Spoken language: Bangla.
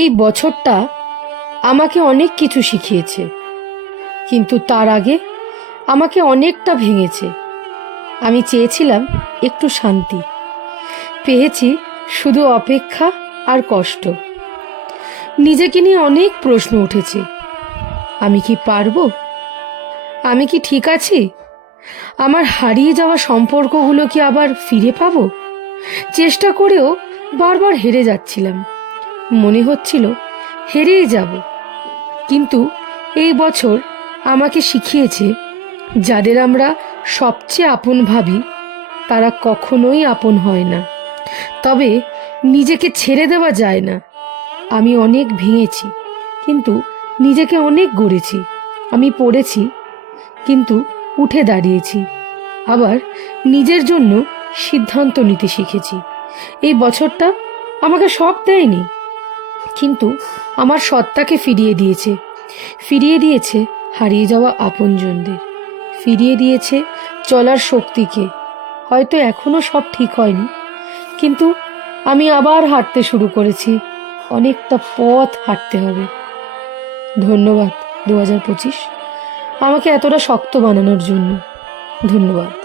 এই বছরটা আমাকে অনেক কিছু শিখিয়েছে, কিন্তু তার আগে আমাকে অনেকটা ভেঙেছে। আমি চেয়েছিলাম একটু শান্তি, পেয়েছি শুধু অপেক্ষা আর কষ্ট। নিজেকে নিয়ে অনেক প্রশ্ন উঠেছে। আমি কি পারবো? আমি কি ঠিক আছি? আমার হারিয়ে যাওয়া সম্পর্কগুলো কি আবার ফিরে পাবো? চেষ্টা করেও বারবার হেরে যাচ্ছিলাম। মনে হচ্ছিল হেরেই যাব। কিন্তু এই বছর আমাকে শিখিয়েছে, যাদের আমরা সবচেয়ে আপন ভাবি তারা কখনোই আপন হয় না। তবে নিজেকে ছেড়ে দেওয়া যায় না। আমি অনেক ভেঙেছি, কিন্তু নিজেকে অনেক গড়েছি। আমি পড়েছি, কিন্তু উঠে দাঁড়িয়েছি। আবার নিজের জন্য সিদ্ধান্ত নিতে শিখেছি। এই বছরটা আমাকে সব দেয়নি, কিন্তু আমার সত্তাকে ফিরিয়ে দিয়েছে হারিয়ে যাওয়া আপনজনদের, ফিরিয়ে দিয়েছে চলার শক্তিকে। হয়তো এখনো সব ঠিক হয়নি, কিন্তু আমি আবার হাঁটতে শুরু করেছি। অনেকটা পথ হাঁটতে হবে। ধন্যবাদ 2025 আমাকে এতটা শক্ত বানানোর জন্য। ধন্যবাদ।